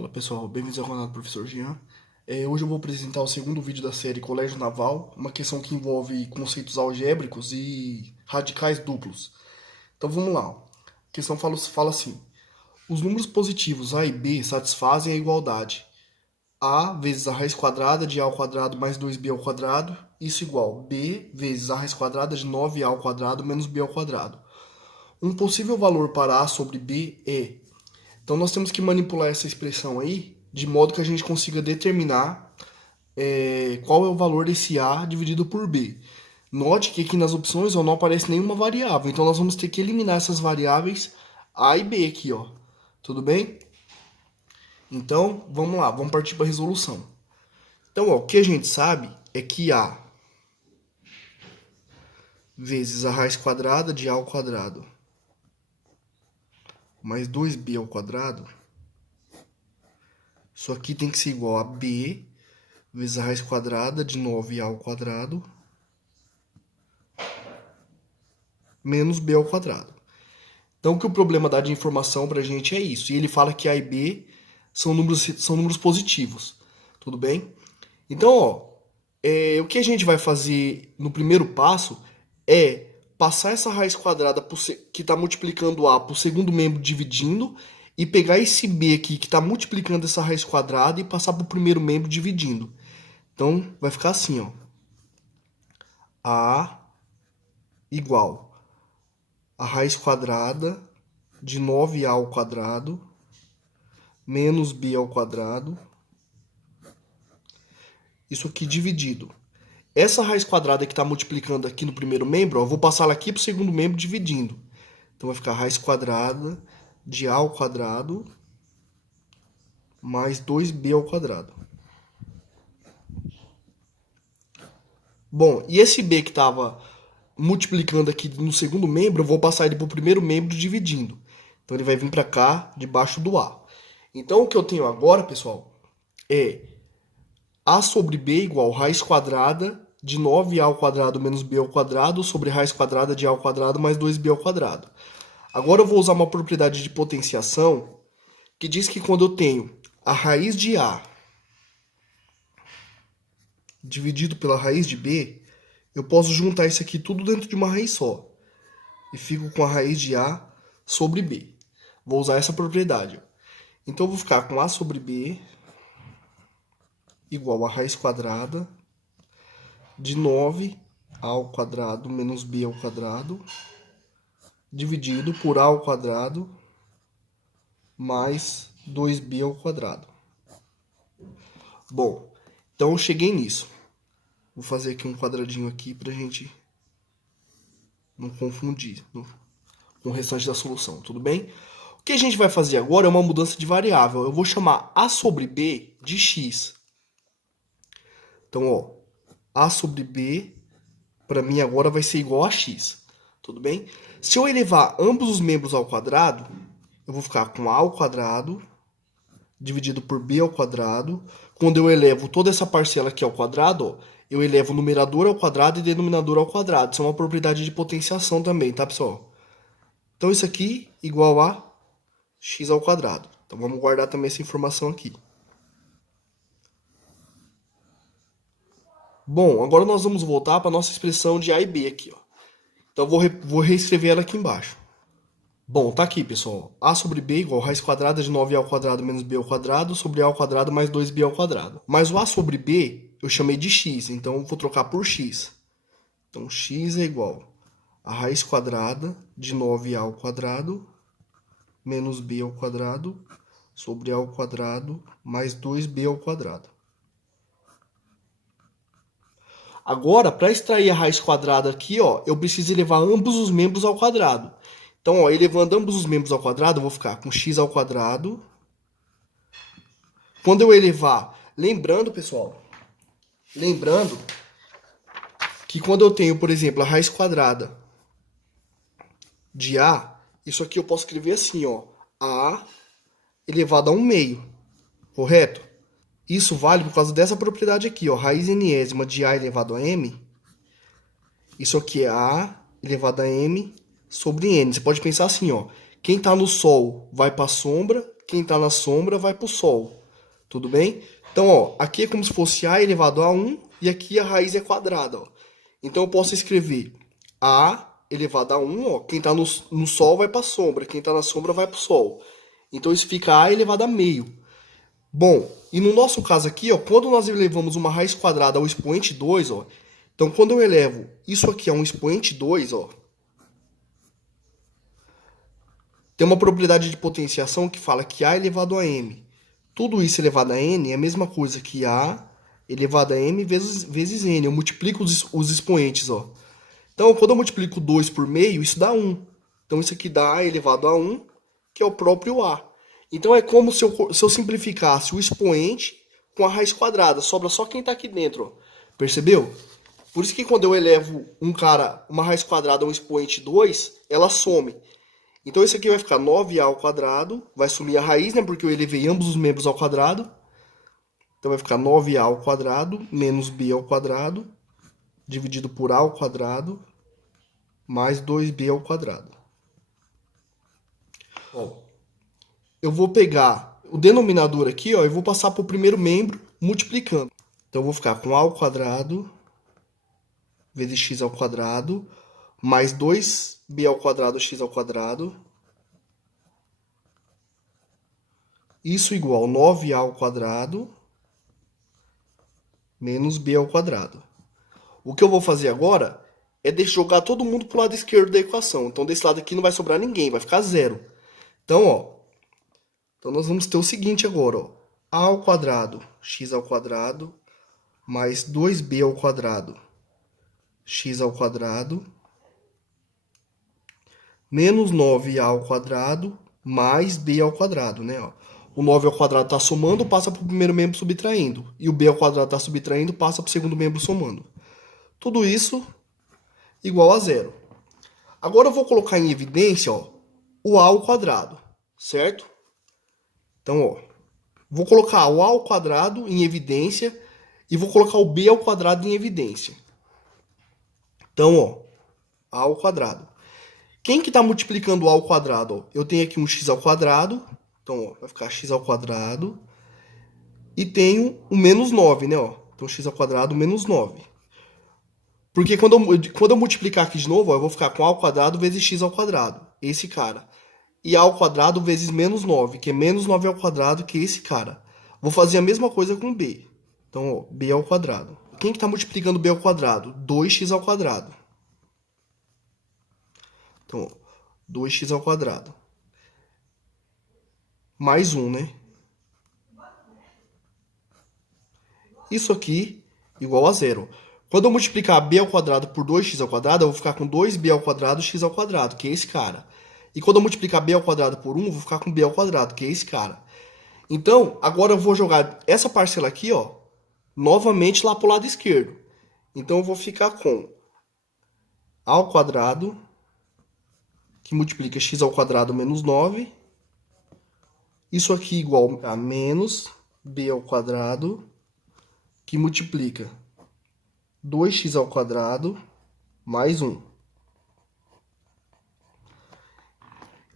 Fala pessoal, bem-vindos ao canal do Professor Jean. Hoje eu vou apresentar o segundo vídeo da série Colégio Naval, uma questão que envolve conceitos algébricos e radicais duplos. Então vamos lá. A questão fala assim: os números positivos a e b satisfazem a igualdade a vezes a raiz quadrada de a ao quadrado mais 2b ao quadrado, isso igual b vezes a raiz quadrada de 9a ao quadrado menos b ao quadrado. Um possível valor para a sobre b é... Então nós temos que manipular essa expressão aí, de modo que a gente consiga determinar qual é o valor desse A dividido por B. Note que aqui nas opções não aparece nenhuma variável, então nós vamos ter que eliminar essas variáveis A e B aqui, ó. Tudo bem? Então, vamos lá, vamos partir para a resolução. Então, ó, o que a gente sabe é que A vezes a raiz quadrada de A ao quadrado mais 2b ao quadrado, isso aqui tem que ser igual a b vezes a raiz quadrada de 9a ao quadrado menos b ao quadrado. Então, o que o problema dá de informação pra gente é isso. E ele fala que a e b são números positivos. Tudo bem? Então, ó, o que a gente vai fazer no primeiro passo é passar essa raiz quadrada que está multiplicando a para o segundo membro dividindo e pegar esse b aqui que está multiplicando essa raiz quadrada e passar para o primeiro membro dividindo. Então, vai ficar assim, ó. A igual a raiz quadrada de 9a ao quadrado menos b ao quadrado. Isso aqui dividido. Essa raiz quadrada que está multiplicando aqui no primeiro membro, ó, eu vou passar ela aqui para o segundo membro dividindo. Então vai ficar raiz quadrada de a ao quadrado mais 2b ao quadrado. Bom, e esse b que estava multiplicando aqui no segundo membro, eu vou passar ele para o primeiro membro dividindo. Então ele vai vir para cá, debaixo do a. Então o que eu tenho agora, pessoal, é a sobre b igual raiz quadrada de 9a ao quadrado menos b ao quadrado sobre raiz quadrada de a ao quadrado mais 2b ao quadrado. Agora eu vou usar uma propriedade de potenciação que diz que quando eu tenho a raiz de a dividido pela raiz de b, eu posso juntar isso aqui tudo dentro de uma raiz só. E fico com a raiz de a sobre b. Vou usar essa propriedade. Então eu vou ficar com a sobre b igual a raiz quadrada de 9 ao quadrado menos b ao quadrado dividido por a ao quadrado mais 2b ao quadrado. Bom, então eu cheguei nisso. Vou fazer aqui um quadradinho aqui pra gente não confundir com o restante da solução, tudo bem? O que a gente vai fazer agora é uma mudança de variável. Eu vou chamar a sobre b de x. Então, ó, a sobre b, para mim agora vai ser igual a x. Tudo bem? Se eu elevar ambos os membros ao quadrado, eu vou ficar com a ao quadrado dividido por b ao quadrado. Quando eu elevo toda essa parcela aqui ao quadrado, ó, eu elevo o numerador ao quadrado e denominador ao quadrado. Isso é uma propriedade de potenciação também, tá, pessoal? Então, isso aqui igual a x ao quadrado. Então, vamos guardar também essa informação aqui. Bom, agora nós vamos voltar para a nossa expressão de a e b aqui, ó. Então, eu vou reescrever ela aqui embaixo. Bom, tá aqui, pessoal. A sobre b igual a raiz quadrada de 9a ao quadrado menos b ao quadrado sobre a ao quadrado mais 2b ao quadrado. Mas o a sobre b eu chamei de x, então eu vou trocar por x. Então, x é igual a raiz quadrada de 9a ao quadrado menos b ao quadrado sobre a ao quadrado mais 2b ao quadrado. Agora, para extrair a raiz quadrada aqui, ó, eu preciso elevar ambos os membros ao quadrado. Então, ó, elevando ambos os membros ao quadrado, eu vou ficar com x ao quadrado. Quando eu elevar, lembrando, pessoal, que quando eu tenho, por exemplo, a raiz quadrada de a, isso aqui eu posso escrever assim, ó, a elevado a 1/2, correto? Isso vale por causa dessa propriedade aqui, ó, raiz enésima de a elevado a m. Isso aqui é a elevado a m sobre n. Você pode pensar assim, ó, quem está no sol vai para a sombra, quem está na sombra vai para o sol. Tudo bem? Então, ó, aqui é como se fosse A elevado a 1 e aqui a raiz é quadrada, ó. Então eu posso escrever A elevado a 1, ó, quem está no sol vai para a sombra, quem está na sombra vai para o sol. Então isso fica A elevado a meio. Bom, e no nosso caso aqui, ó, quando nós elevamos uma raiz quadrada ao expoente 2, ó, então quando eu elevo isso aqui a um expoente 2, ó, tem uma propriedade de potenciação que fala que A elevado a m, tudo isso elevado a n é a mesma coisa que A elevado a m vezes n. Eu multiplico os expoentes, ó. Então, quando eu multiplico 2 por meio, isso dá 1. Então, isso aqui dá A elevado a 1, que é o próprio A. Então, é como se eu simplificasse o expoente com a raiz quadrada. Sobra só quem está aqui dentro, ó. Percebeu? Por isso que quando eu elevo uma raiz quadrada a um expoente 2, ela some. Então, isso aqui vai ficar 9A ao quadrado. Vai sumir a raiz, né? Porque eu elevei ambos os membros ao quadrado. Então, vai ficar 9A ao quadrado menos B ao quadrado dividido por A ao quadrado mais 2B ao quadrado. Ó, eu vou pegar o denominador aqui, ó, e vou passar para o primeiro membro multiplicando. Então, eu vou ficar com A ao quadrado vezes x ao quadrado mais 2b ao quadrado x ao quadrado. Isso igual 9a ao quadrado menos b ao quadrado. O que eu vou fazer agora é jogar todo mundo para o lado esquerdo da equação. Então, desse lado aqui não vai sobrar ninguém, vai ficar zero. Então, ó, então nós vamos ter o seguinte agora, ó, a ao quadrado x ao quadrado mais 2b ao quadrado x ao quadrado menos 9a ao quadrado mais b ao quadrado, né? Ó. O 9 ao quadrado está somando, passa para o primeiro membro subtraindo. E o b ao quadrado está subtraindo, passa para o segundo membro somando. Tudo isso igual a zero. Agora eu vou colocar em evidência, ó, o a ao quadrado, certo? Então, ó, vou colocar o a ao quadrado em evidência e vou colocar o b ao quadrado em evidência. Então, ó, a ao quadrado. Quem que está multiplicando o a ao quadrado? Ó? Eu tenho aqui um x ao quadrado. Então, ó, vai ficar x ao quadrado. E tenho o menos 9, né? Ó? Então, x ao quadrado menos 9. Porque quando eu multiplicar aqui de novo, ó, eu vou ficar com a ao quadrado vezes x ao quadrado. Esse cara. E a ao quadrado vezes menos 9, que é menos 9 ao quadrado, que é esse cara. Vou fazer a mesma coisa com b. Então, ó, b ao quadrado. Quem que está multiplicando b ao quadrado? 2x ao quadrado. Então, ó, 2x ao quadrado. Mais 1, né? Isso aqui igual a zero. Quando eu multiplicar b ao quadrado por 2x ao quadrado, eu vou ficar com 2b ao quadrado x ao quadrado, que é esse cara. E quando eu multiplicar b ao quadrado por 1, eu vou ficar com b ao quadrado, que é esse cara. Então, agora eu vou jogar essa parcela aqui, ó, novamente lá para o lado esquerdo. Então, eu vou ficar com a ao quadrado, que multiplica x ao quadrado menos 9. Isso aqui igual a menos b ao quadrado, que multiplica 2x ao quadrado mais 1.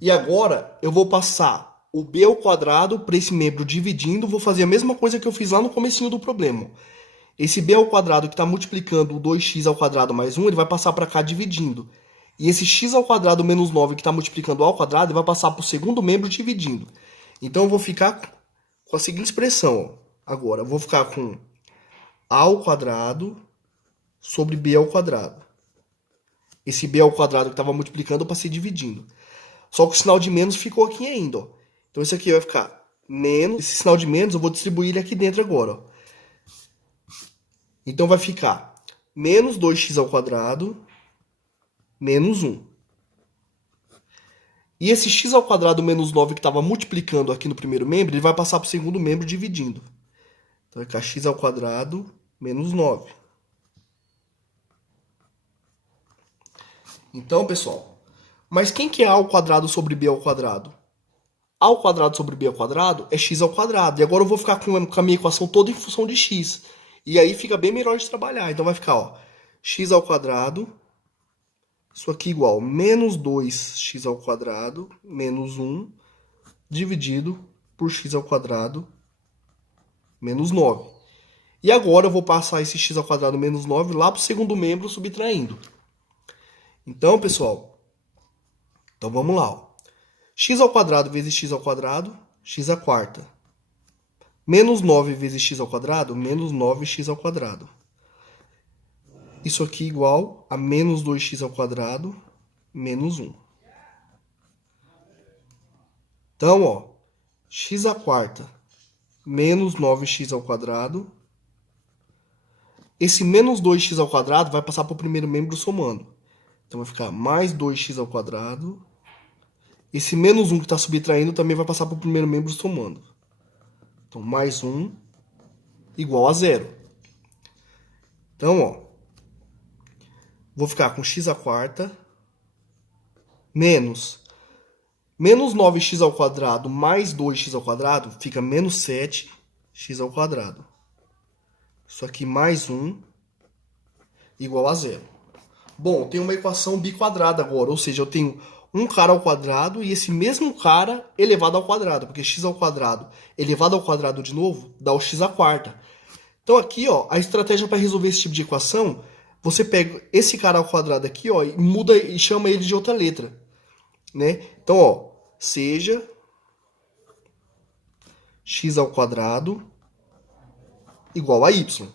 E agora eu vou passar o b ao quadrado para esse membro dividindo. Vou fazer a mesma coisa que eu fiz lá no comecinho do problema. Esse b ao quadrado que está multiplicando o 2x ao quadrado mais 1, ele vai passar para cá dividindo. E esse x ao quadrado menos 9 que está multiplicando ao quadrado, ele vai passar para o segundo membro dividindo. Então eu vou ficar com a seguinte expressão. Ó. Agora, eu vou ficar com a ao quadrado sobre b ao quadrado. Esse b ao quadrado que estava multiplicando, eu passei dividindo. Só que o sinal de menos ficou aqui ainda. Ó. Então isso aqui vai ficar menos. Esse sinal de menos eu vou distribuir ele aqui dentro agora. Ó. Então vai ficar menos 2x ao quadrado menos 1. E esse x ao quadrado menos 9 que estava multiplicando aqui no primeiro membro, ele vai passar para o segundo membro dividindo. Então vai ficar x ao quadrado menos 9. Então, pessoal, mas quem que é a ao quadrado sobre b ao quadrado? A ao quadrado sobre b ao quadrado é x ao quadrado. E agora eu vou ficar com a minha equação toda em função de x. E aí fica bem melhor de trabalhar. Então vai ficar, ó, x ao quadrado, isso aqui igual menos 2x ao quadrado, menos 1, dividido por x ao quadrado menos 9. E agora eu vou passar esse x ao quadrado menos 9 lá para o segundo membro subtraindo. Então, pessoal, então vamos lá. Ó. X ao quadrado vezes x ao quadrado, x à quarta. Menos 9 vezes x ao quadrado, menos 9x ao quadrado. Isso aqui igual a menos 2x ao quadrado, menos 1. Então, ó, x à quarta menos 9x ao quadrado. Esse menos 2x ao quadrado vai passar para o primeiro membro somando. Então vai ficar mais 2x ao quadrado. Esse menos 1 que está subtraindo também vai passar para o primeiro membro somando. Então, mais 1 igual a 0. Então, ó, vou ficar com x à quarta menos 9x ao quadrado mais 2x ao quadrado fica menos 7x ao quadrado. Isso aqui mais 1 igual a 0. Bom, tem uma equação biquadrada agora, ou seja, eu tenho um cara ao quadrado e esse mesmo cara elevado ao quadrado, porque x ao quadrado elevado ao quadrado de novo dá o x à quarta. Então aqui, ó, a estratégia para resolver esse tipo de equação, você pega esse cara ao quadrado aqui, ó, e muda e chama ele de outra letra, né? Então, ó, seja x ao quadrado igual a y,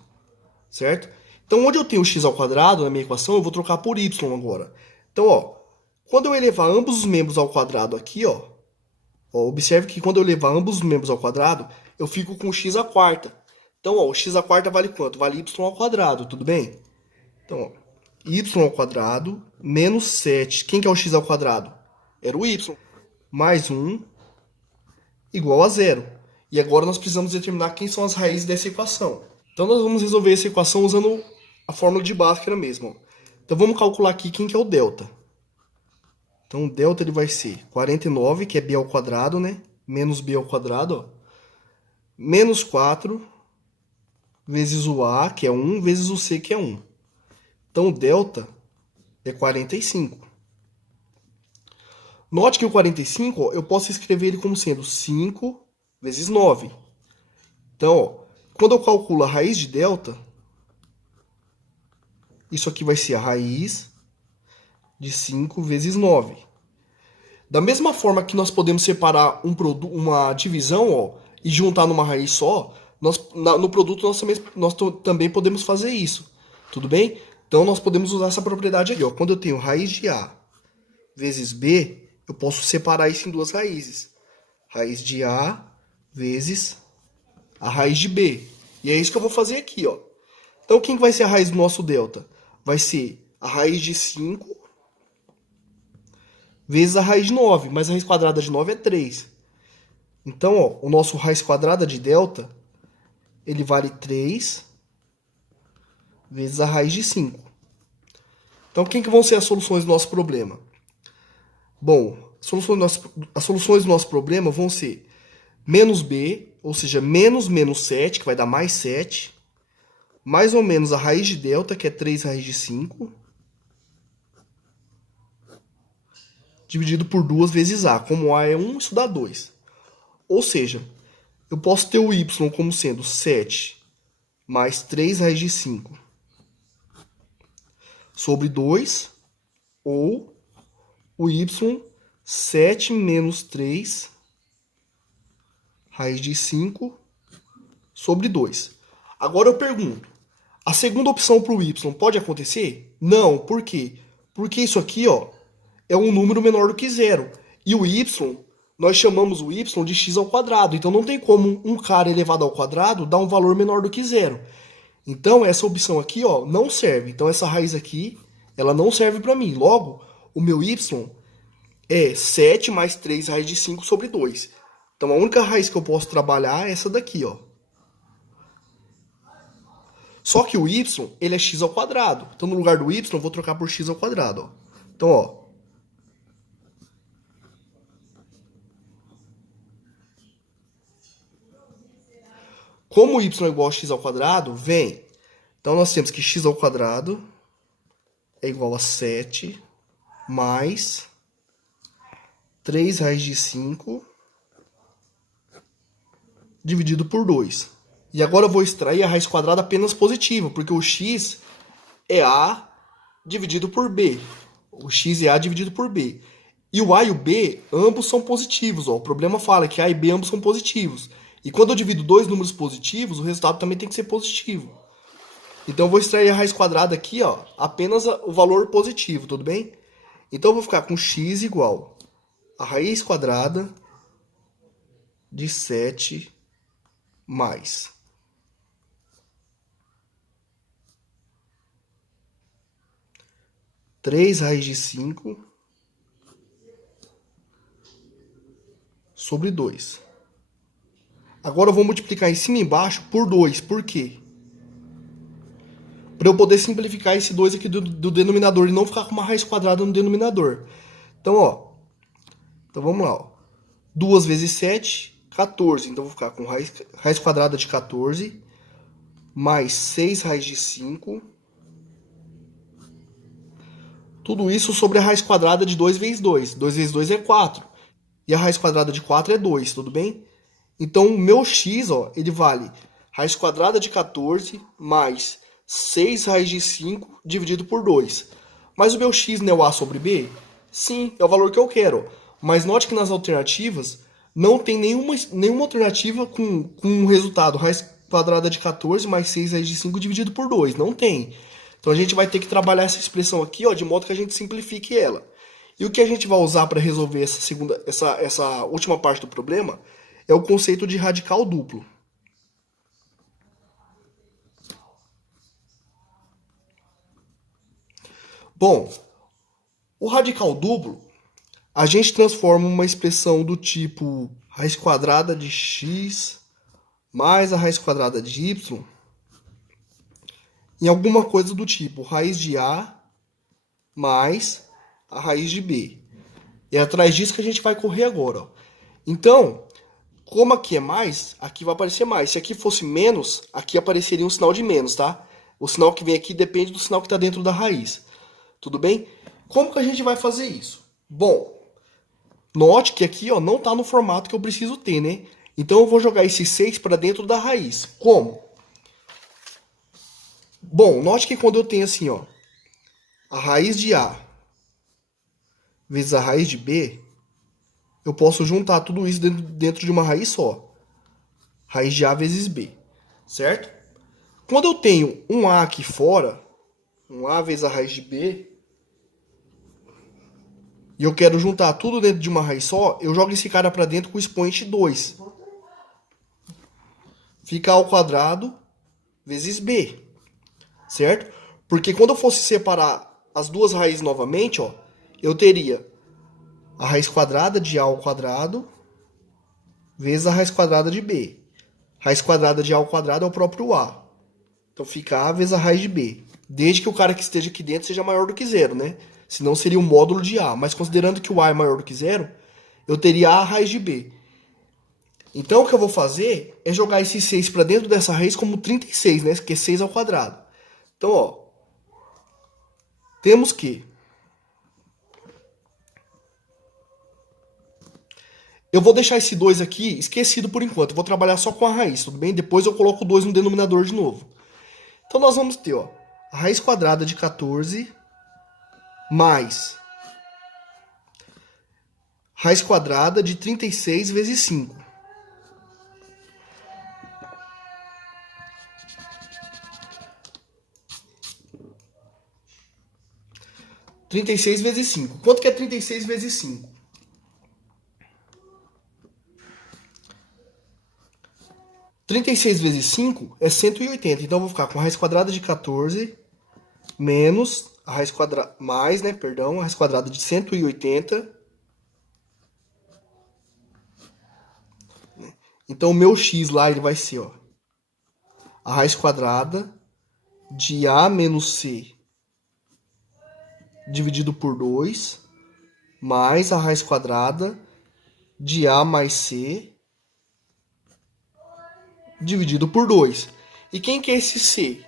certo? Então, onde eu tenho x ao quadrado na minha equação, eu vou trocar por y agora. Então, ó, quando eu elevar ambos os membros ao quadrado aqui, ó, observe que quando eu levar ambos os membros ao quadrado, eu fico com x à quarta. Então, ó, o x à quarta vale quanto? Vale y ao quadrado, tudo bem? Então, ó, y ao quadrado menos 7. Quem que é o x ao quadrado? Era o y. Mais 1 igual a 0. E agora nós precisamos determinar quem são as raízes dessa equação. Então, nós vamos resolver essa equação usando a fórmula de Bhaskara mesmo. Ó. Então, vamos calcular aqui quem que é o delta. Então, o delta ele vai ser 49, que é b ao quadrado, né? Menos b ao quadrado, ó. Menos 4 vezes o a, que é 1, vezes o c, que é 1. Então, o delta é 45. Note que o 45, ó, eu posso escrever ele como sendo 5 vezes 9. Então, ó, quando eu calculo a raiz de delta, isso aqui vai ser a raiz de 5 vezes 9. Da mesma forma que nós podemos separar uma divisão, ó, e juntar numa raiz só, no produto nós também podemos fazer isso. Tudo bem? Então, nós podemos usar essa propriedade aqui. Ó. Quando eu tenho raiz de A vezes B, eu posso separar isso em duas raízes. Raiz de A vezes a raiz de B. E é isso que eu vou fazer aqui. Ó. Então, quem vai ser a raiz do nosso delta? Vai ser a raiz de 5 vezes a raiz de 9. Mas a raiz quadrada de 9 é 3. Então, ó, o nosso raiz quadrada de delta, ele vale 3 vezes a raiz de 5. Então, quem que vão ser as soluções do nosso problema? Bom, as soluções do nosso problema vão ser menos b, ou seja, menos 7, que vai dar mais 7, mais ou menos a raiz de delta, que é 3 raiz de 5, dividido por 2 vezes a. Como a é 1, isso dá 2. Ou seja, eu posso ter o y como sendo 7 mais 3 raiz de 5 sobre 2, ou o y 7 menos 3 raiz de 5 sobre 2. Agora eu pergunto, a segunda opção para o y pode acontecer? Não, por quê? Porque isso aqui, ó, é um número menor do que zero. E o y, nós chamamos o y de x ao quadrado. Então não tem como um cara elevado ao quadrado dar um valor menor do que zero. Então essa opção aqui, ó, não serve. Então essa raiz aqui, ela não serve para mim. Logo, o meu y é 7 mais 3 raiz de 5 sobre 2. Então a única raiz que eu posso trabalhar é essa daqui, ó. Só que o y, ele é x ao quadrado. Então no lugar do y, eu vou trocar por x ao quadrado, ó. Então, ó. Como y é igual a x ao quadrado, vem. Então nós temos que x ao quadrado é igual a 7 mais 3 raiz de 5 dividido por 2. E agora eu vou extrair a raiz quadrada apenas positiva, porque o x é a dividido por b. O x é a dividido por b. E o a e o b, ambos são positivos. Ó. O problema fala que a e b ambos são positivos. E quando eu divido dois números positivos, o resultado também tem que ser positivo. Então eu vou extrair a raiz quadrada aqui, ó, apenas o valor positivo, tudo bem? Então eu vou ficar com x igual a raiz quadrada de 7 mais 3 raiz de 5 sobre 2. Agora eu vou multiplicar em cima e embaixo por 2. Por quê? Para eu poder simplificar esse 2 aqui do denominador e não ficar com uma raiz quadrada no denominador. Então, ó. Então vamos lá, ó. 2 vezes 7, 14. Então eu vou ficar com raiz quadrada de 14 mais 6 raiz de 5. Tudo isso sobre a raiz quadrada de 2 vezes 2. 2 vezes 2 é 4. E a raiz quadrada de 4 é 2, tudo bem? Então o meu x, ó, ele vale raiz quadrada de 14 mais 6 raiz de 5 dividido por 2. Mas o meu x não é o a sobre b? Sim, é o valor que eu quero. Mas note que nas alternativas não tem nenhuma alternativa com o resultado raiz quadrada de 14 mais 6 raiz de 5 dividido por 2. Não tem. Então a gente vai ter que trabalhar essa expressão aqui, ó, de modo que a gente simplifique ela. E o que a gente vai usar para resolver essa última parte do problema é o conceito de radical duplo. Bom, o radical duplo, a gente transforma uma expressão do tipo raiz quadrada de x mais a raiz quadrada de y em alguma coisa do tipo raiz de a mais a raiz de b. E é atrás disso que a gente vai correr agora. Ó. Então, como aqui é mais, aqui vai aparecer mais. Se aqui fosse menos, aqui apareceria um sinal de menos, tá? O sinal que vem aqui depende do sinal que está dentro da raiz. Tudo bem? Como que a gente vai fazer isso? Bom, note que aqui ó, não está no formato que eu preciso ter, né? Então eu vou jogar esse 6 para dentro da raiz. Como? Bom, note que quando eu tenho assim, ó, a raiz de A vezes a raiz de B, eu posso juntar tudo isso dentro de uma raiz só. Raiz de A vezes B, certo? Quando eu tenho um A aqui fora, um A vezes a raiz de B, e eu quero juntar tudo dentro de uma raiz só, eu jogo esse cara para dentro com o expoente 2. Fica A ao quadrado vezes B, certo? Porque quando eu fosse separar as duas raízes novamente, ó, eu teria a raiz quadrada de A ao quadrado vezes a raiz quadrada de B. Raiz quadrada de A ao quadrado é o próprio A. Então fica A vezes a raiz de B. Desde que o cara que esteja aqui dentro seja maior do que zero, né? Senão seria o módulo de A. Mas considerando que o A é maior do que zero, eu teria A raiz de B. Então o que eu vou fazer é jogar esse 6 para dentro dessa raiz como 36, né? Que é 6 ao quadrado. Então, ó. Temos que eu vou deixar esse 2 aqui esquecido por enquanto. Eu vou trabalhar só com a raiz, tudo bem? Depois eu coloco o 2 no denominador de novo. Então nós vamos ter, ó, a raiz quadrada de 14 mais raiz quadrada de 36 vezes 5. Trinta e seis vezes 5. Quanto que é 36 vezes 5? 36 vezes 5 é 180. Então eu vou ficar com a raiz quadrada de 14 menos a raiz quadrada mais, né, perdão, a raiz quadrada de 180. Então o meu x lá ele vai ser, ó, a raiz quadrada de a menos c dividido por 2 mais a raiz quadrada de a mais c dividido por 2. E quem que é esse c?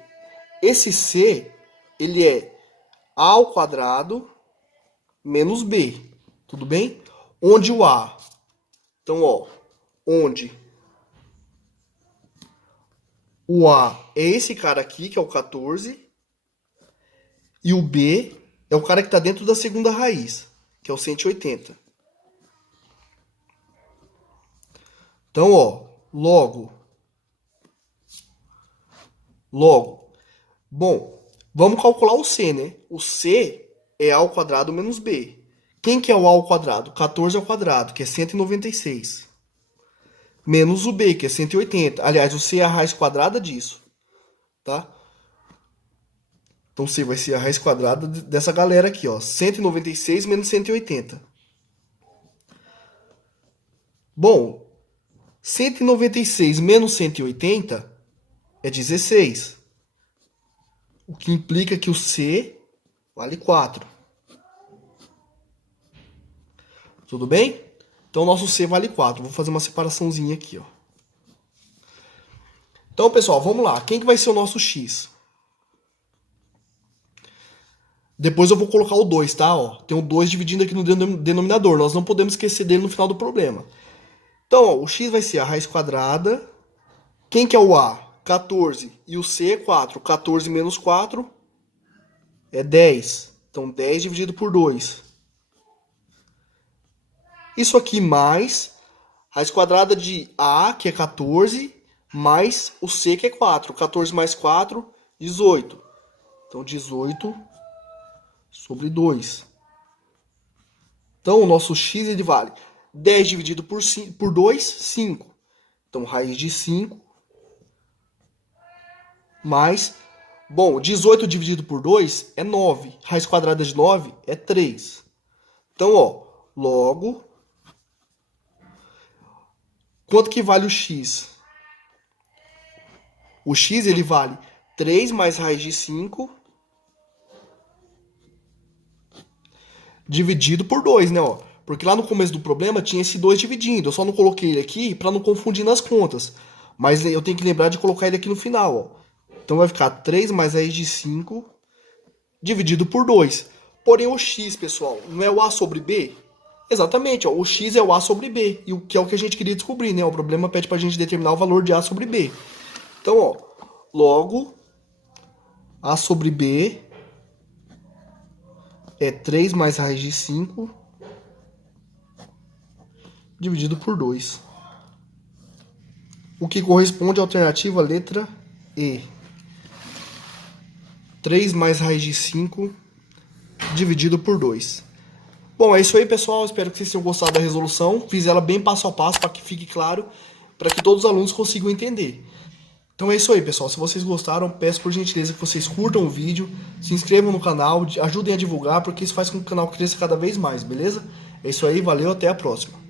Esse c, ele é a ao quadrado menos b, tudo bem? Onde o a, então, ó, onde O A é esse cara aqui, que é o 14. E o B é o cara que está dentro da segunda raiz, que é o 180. Então, ó, logo. Bom, vamos calcular o C, né? O C é A ao quadrado menos B. Quem que é o A ao quadrado? 14 ao quadrado, que é 196. Menos o B, que é 180. Aliás, o C é a raiz quadrada disso, tá? Então C vai ser a raiz quadrada dessa galera aqui, ó. 196 menos 180. Bom, 196 menos 180 é 16. O que implica que o C vale 4. Tudo bem? Então, o nosso C vale 4. Vou fazer uma separaçãozinha aqui, ó. Então, pessoal, vamos lá. Quem que vai ser o nosso X? Depois eu vou colocar o 2, tá? Ó, tem o 2 dividindo aqui no denominador. Nós não podemos esquecer dele no final do problema. Então, ó, o X vai ser a raiz quadrada. Quem que é o A? 14. E o C é 4. 14 menos 4 é 10. Então, 10 dividido por 2. Isso aqui mais raiz quadrada de A, que é 14, mais o C, que é 4. 14 mais 4, 18. Então, 18 sobre 2. Então, o nosso X ele vale 10 dividido por 2, 5. Então, raiz de 5 mais... Bom, 18 dividido por 2 é 9. Raiz quadrada de 9 é 3. Então, ó, logo... Quanto que vale o X? O X ele vale 3 mais raiz de 5 dividido por 2, né? Ó? Porque lá no começo do problema tinha esse 2 dividindo. Eu só não coloquei ele aqui para não confundir nas contas. Mas eu tenho que lembrar de colocar ele aqui no final. Ó. Então vai ficar 3 mais raiz de 5 dividido por 2. Porém o X, pessoal, não é o A sobre B? Exatamente, ó, o X é o A sobre B, e o que é o que a gente queria descobrir, né? O problema pede pra gente determinar o valor de A sobre B. Então, ó, logo, A sobre B é 3 mais raiz de 5 dividido por 2. O que corresponde à alternativa letra E. 3 mais raiz de 5 dividido por 2. Bom, é isso aí, pessoal. Espero que vocês tenham gostado da resolução. Fiz ela bem passo a passo para que fique claro, para que todos os alunos consigam entender. Então é isso aí, pessoal. Se vocês gostaram, peço por gentileza que vocês curtam o vídeo, se inscrevam no canal, ajudem a divulgar, porque isso faz com que o canal cresça cada vez mais, beleza? É isso aí, valeu, até a próxima.